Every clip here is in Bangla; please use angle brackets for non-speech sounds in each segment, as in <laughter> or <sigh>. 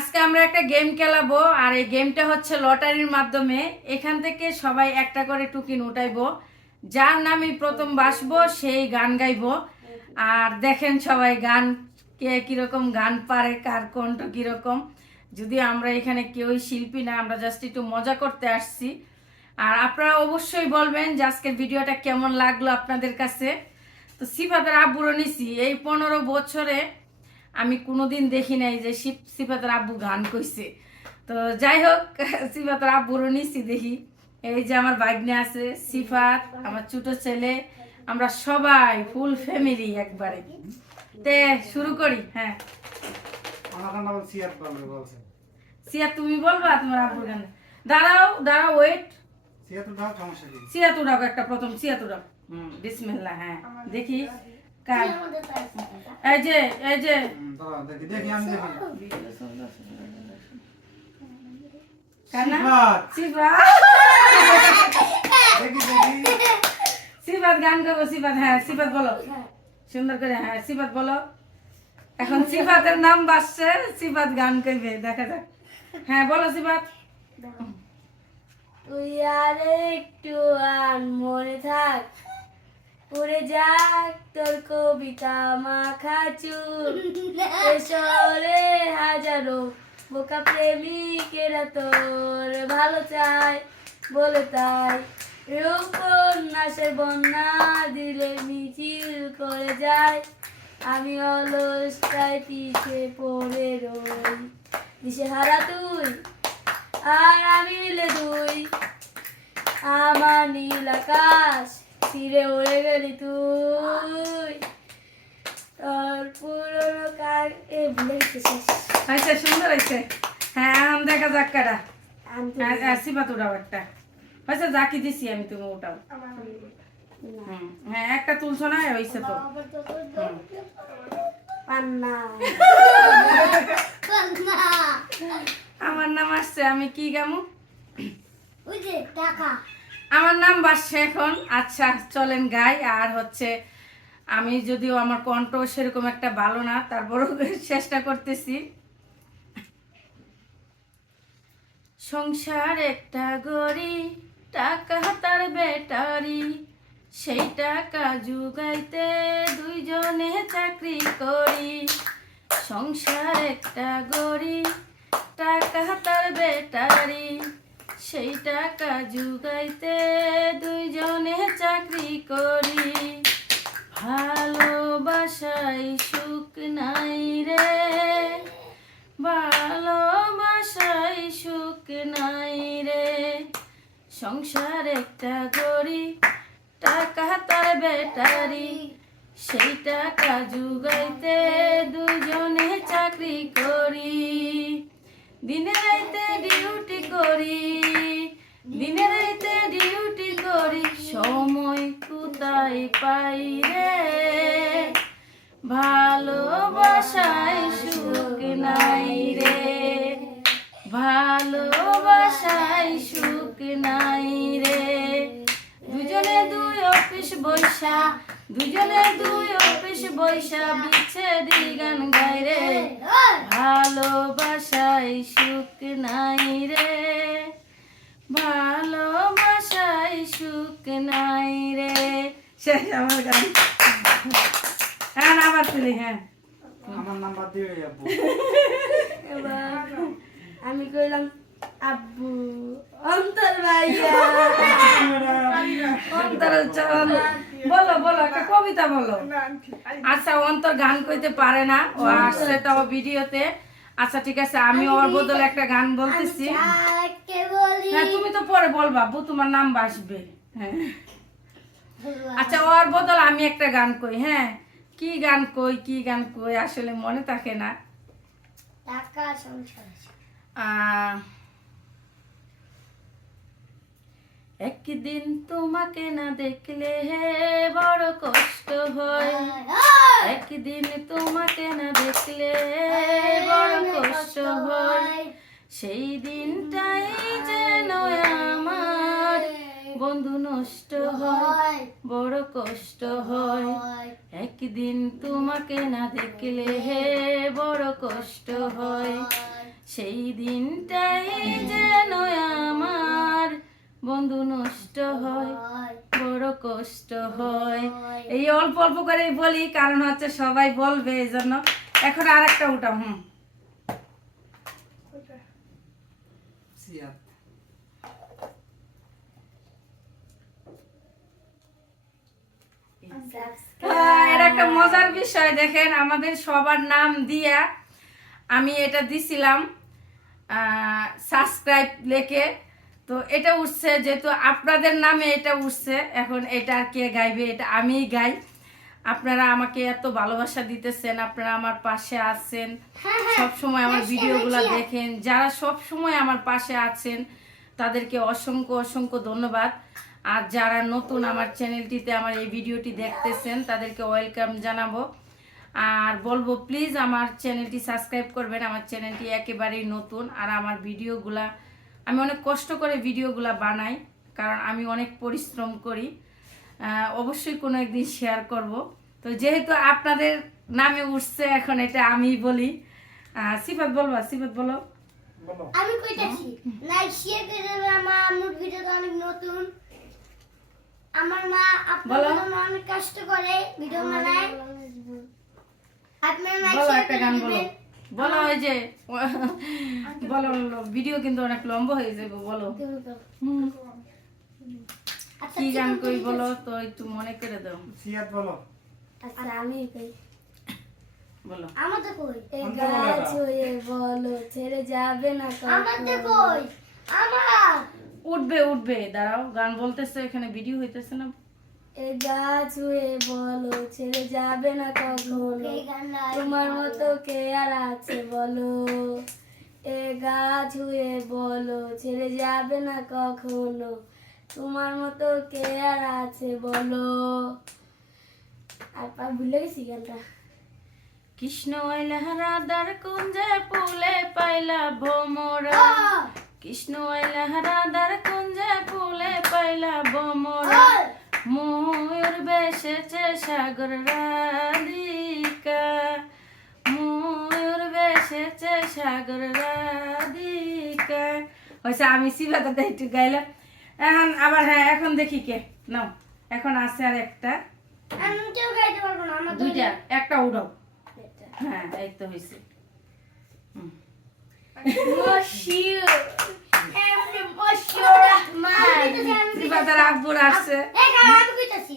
আজকে আমরা একটা গেম খেলাবো, আর এই গেমটা হচ্ছে লটারির মাধ্যমে। এখান থেকে সবাই একটা করে টুকিন উঠাইবো যার নামে প্রথম বাসবো সেই গান গাইবো। আর দেখেন সবাই গান, কে কীরকম গান পারে, কার কোনটা কীরকম। যদি আমরা এখানে কেউই শিল্পী না, আমরা জাস্ট একটু মজা করতে আসছি। আর আপনারা অবশ্যই বলবেন যে আজকের ভিডিওটা কেমন লাগল আপনাদের কাছে। তো সিফাতের আব্বুরও নিছি। এই পনেরো বছরে আমি কোনোদিন দেখি নাই যে শিব সিফাতের আব্বু গান কইছে। তো যাই হোক সিফাতের আব্বুরও নিছি দেখি। এই যে আমার বাইকনে আছে সিফাত আমার ছোট ছেলে। আমরা সবাই ফুল ফ্যামিলি একবারে। তে শুরু করি হ্যাঁ। সিয়া তুমি বলবা তোমার আব্বুর গান? দাঁড়াও দাঁড়াও ওয়েট সিয়া তো দাও সমস্যা সিয়া তুরাও একটা প্রথম সিয়া তুরাও হুম। বিসমিল্লাহ হ্যাঁ। দেখি। কার? এই যে এই যে। দেখি দেখি আমি দেখি। কার সিফাত, সিফাত দেখি দেখি। সিফাত গান গাবো সিফাত হ্যাঁ সিফাত বলো। সুন্দর করে হ্যাঁ সিফাত বলো। এখন সিফাতের নাম বাসছে সিফাত গান কইবে দেখা যাক। হ্যাঁ বলো সিফাত তুই আর একটু আন মনে থাক। উড়ে যাক তোর কবিতা মাখা চুল। শহরে হাজারো বোকা প্রেমিকেরা তোর ভালো চায় বলে তাই। রূপন্যাসের বন্যা দিলে মিছিল করে যায়। আমি অলসটায় পিছে পড়ে রই। দিশে হারা তুই আর আমি মিলে দুই। আমার নীল আকাশ ছিঁড়ে উড়ে গেলি তুই তোর পুরনো কার এ ভুলে গেছি শেষ। আচ্ছা সুন্দর হয়েছে হ্যাঁ এখন দেখা যাক কারা আমি তো আর- আর সিফাত উঠাও একটা আচ্ছা জাকি দিছি আমি তুমি। হুম, হ্যাঁ একটা তুলছো না হয়েছে তো আমার নাম আসছে আমি কি গামু টাকা আমার নাম বাসছে এখন। আচ্ছা চলেন গাই। আর হচ্ছে, আমি যদিও আমার কণ্ঠ সেরকম একটা ভালো না, তারপরও <laughs> চেষ্টা করতেছি। সংসার একটা গড়ি, টাকা তার বেটারি সেই টাকা জুগাইতে দুইজনে চাকরি করি। সংসার একটা গড়ি, টাকা তার বেটারি সেই টাকা জুগাইতে দুইজনে চাকরি করি। ভালোবাসাই সুখ নাই রে। ভালোবাসাই সুখ নাই রে। সংসার একটা করি টাকা তার বেটারি সেই টাকা জুগাইতে দুজনে চাকরি করি। দিনে রাইতে ডিউটি করি দিনে রাইতে ডিউটি করি সময় কোথায় পাই রে ভালোবাসায় সুখ নাই রে ভালোবাসায় সুখ নাই রে দুজনে দুই অফিস বৈশা, দুজনে দুই অফিস বৈশা, বিচ্ছেদি গান গাই রে। ভালোবাসায় সুখ নাই রে ভালোবাসায় সুখ নাই রে শেষ আমার গান হ্যাঁ আবার তুলি হ্যাঁ। আমার নাম্বার দিও আব্বু। আমি কইলাম আব্বু অন্তর ভাইয়া। অন্তর চরণ বলো বলো একটা কবিতা বলো। আচ্ছা অন্তর গান কইতে পারে না ও আসলে তো ভিডিওতে। আচ্ছা ঠিক আছে আমি ওর বদলে একটা গান বলতেছি। কে হ্যাঁ তুমি তো পরে বলবা বউ তোমার নাম বাসবে হ্যাঁ। আচ্ছা ওর বদল আমি একটা গান কই হ্যাঁ? কি গান কই কি গান কই আসলে মনে থাকে না। একদিন তোমাকে না দেখলে হে বড় কষ্ট হয়। একদিন তোমাকে না দেখলে বড় কষ্ট হয়। সেই দিনটাই যেন আমার বন্ধু নষ্ট হয় বড় কষ্ট হয়। একদিন তোমাকে না দেখলে হে বড় কষ্ট হয়। সেই দিনটাই যেন আমার বন্ধু নষ্ট হয় বড় কষ্ট হয়। এই অল্প অল্প করে বলি কারণ হচ্ছে সবাই বলবে এই জন্য এখন আর একটা উঠাম হুম এটা একটা মজার বিষয় দেখেন আমাদের সবার নাম দিয়া আমি এটা দিছিলাম সাবস্ক্রাইব লেখে। তো এটা উঠছে যেহেতু আপনাদের নামে এটা উঠছে এখন এটা আর কে গাইবে এটা আমিই গাই। আপনারা আমাকে এত ভালোবাসা দিতেছেন আপনারা আমার পাশে আছেন। সব সময় আমার ভিডিওগুলো দেখেন। যারা সব সময় আমার পাশে আছেন তাদেরকে অসংখ্য অসংখ্য ধন্যবাদ। আর যারা নতুন আমার চ্যানেলটিতে আমার এই ভিডিওটি দেখতেছেন তাদেরকে ওয়েলকাম জানাব। আর বলব প্লিজ আমার চ্যানেলটি সাবস্ক্রাইব করবেন। আমার চ্যানেলটি একেবারেই নতুন। আর আমার ভিডিওগুলা আমি অনেক কষ্ট করে ভিডিওগুলা বানাই কারণ আমি অনেক পরিশ্রম করি। অবশ্যই কোনো একদিন শেয়ার করব। তো যেহেতু আপনাদের নামে উঠছে এখন এটা আমি বলি। সিফাত বলবা সিফাত বলো। আমি কইতাছি লাইক শেয়ার করে আমার আম্মুর ভিডিওটা অনেক নতুন আমার মা আপনার। জন্য অনেক কষ্ট করে ভিডিও বানায়। আপনার লাইক বলো একটা গান বলো। বলো ওই যে বলো বলো ভিডিও কিন্তু অনেক লম্বা হয়ে যাবে বলো। আচ্ছা, কি গান কই বলো? তো একটু মনে করে দাও। সিয়াত বলো। আচ্ছা আমি কই বলো। আমাদের কই? এই গাছ হয়ে বলো ছেড়ে যাবে না আমাদের কই? আমার উঠবে উঠবে। দাঁড়াও গান বলতেছে এখানে ভিডিও হইতেছে না। এ গাছ হয়ে বলো ছেড়ে যাবে না কখনো। তোমার মতো কে আর আছে বলো। এ গাছ হয়ে বলো ছেড়ে যাবে না কখনো। তোমার মতো কে আর আছে বলো। আর পা ভুলে গেছি গানটা। কৃষ্ণ লহরাদার কুঞ্জে ফুলে পাইলা ভোমরা। কৃষ্ণ লহরাদার কুঞ্জে ফুলে পাইলা ভোমরা ময়ূর বেসেছে সাগর রাধিকা। ময়ূর বেসেছে সাগর রাধিকা। হয়েছে আমি শিবাদাতে একটু গাইলাম। এখন আবার হ্যাঁ এখন দেখি কে। নাও এখন আছে আর একটা। আমি কেউ গাইতে পারব না আমার দুইটা একটা উড়াও। হ্যাঁ এই তো হয়েছে। মশিউ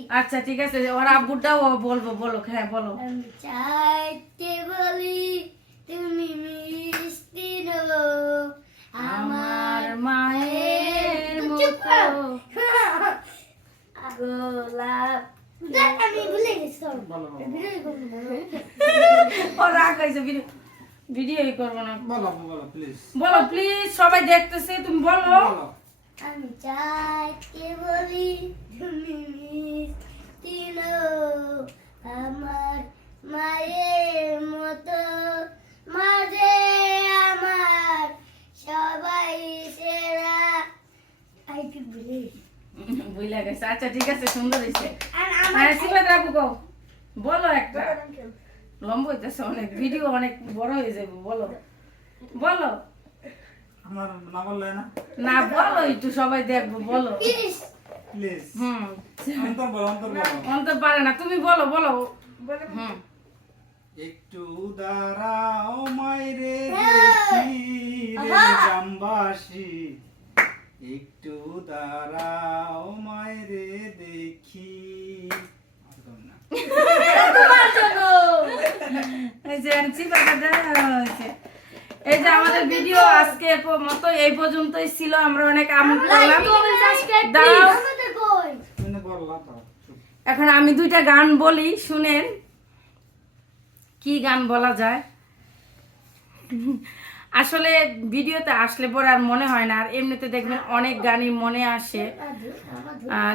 আচ্ছা ঠিক আছে ওর আব্বুরটাও ও বলব বলো হ্যাঁ বলো। চাইতে বলি তুমি মিষ্টি আমার মায়ের গোলাপ আমি ভুলে গেছি। রাগ হয়েছে ভিডিওই করব না। বলো বলো প্লিজ বলো প্লিজ সবাই দেখতেছে তুমি বলো। বলো। আমি চাইতে বলি তুমি মিষ্টি আমার মায়ের মতো মাঝে আমার সবাই সেরা। আই ভুলে গেছি। বুঝলা গেছে। আচ্ছা ঠিক আছে সুন্দর হয়েছে আর আমার হ্যাঁ বলো একটা। লম্বা হইতেছে অনেক ভিডিও অনেক বড় হয়ে যাবে বলো। বলো। আমার না বললে না। না বলো একটু সবাই দেখব বলো। প্লিজ প্লিজ হুম। অন্তর বলো অন্তর বলো। অন্তর পারে না তুমি বলো বলো। হুম। একটু দাঁড়াও মাইরে দেখি রে গ্রামবাসী। একটু দাঁড়াও মাইরে দেখি আর কম না। তোমার জন্য এই যে এই যে আমাদের ভিডিও আজকে মতো এই পর্যন্তই ছিল আমরা অনেক আম করলাম। দাঁড়াও। আমাদের কই? তুমি বললা তো। চুপ। এখন আমি দুইটা গান বলি শুনেন। কি গান বলা যায়? আসলে ভিডিওতে আসলে পরে আর মনে হয় না, আর এমনিতে দেখবেন অনেক গানই মনে আসে।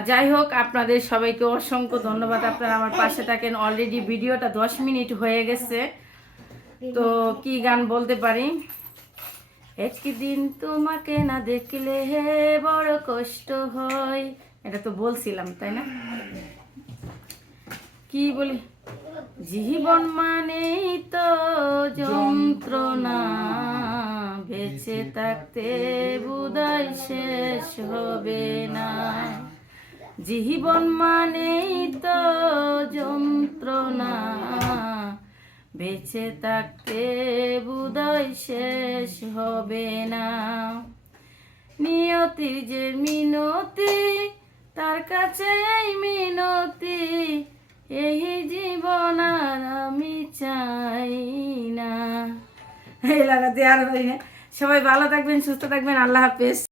যাই হোক, আপনাদের সবাইকে অসংখ্য ধন্যবাদ। আপনারা আমার পাশে থাকেন। অলরেডি ভিডিওটা দশ মিনিট হয়ে গেছে। তো কি গান বলতে পারি? একদিন তোমাকে না দেখলে হে বড় কষ্ট হয়। এটা তো বলছিলাম, তাই না? কি বলি? জীবন মানেই তো যন্ত্রণা বেঁচে থাকতে বুদাই শেষ হবে না। জীবন মানেই তো যন্ত্রণা বেঁচে থাকতে বুদয় শেষ হবে না। নিয়তির যে মিনতি তার কাছে এই মিনতি এই জীবন আর আমি চাই না। এই লাগাতে আর হই না। সবাই ভালো থাকবেন, সুস্থ থাকবেন, আল্লাহ হাফেজ।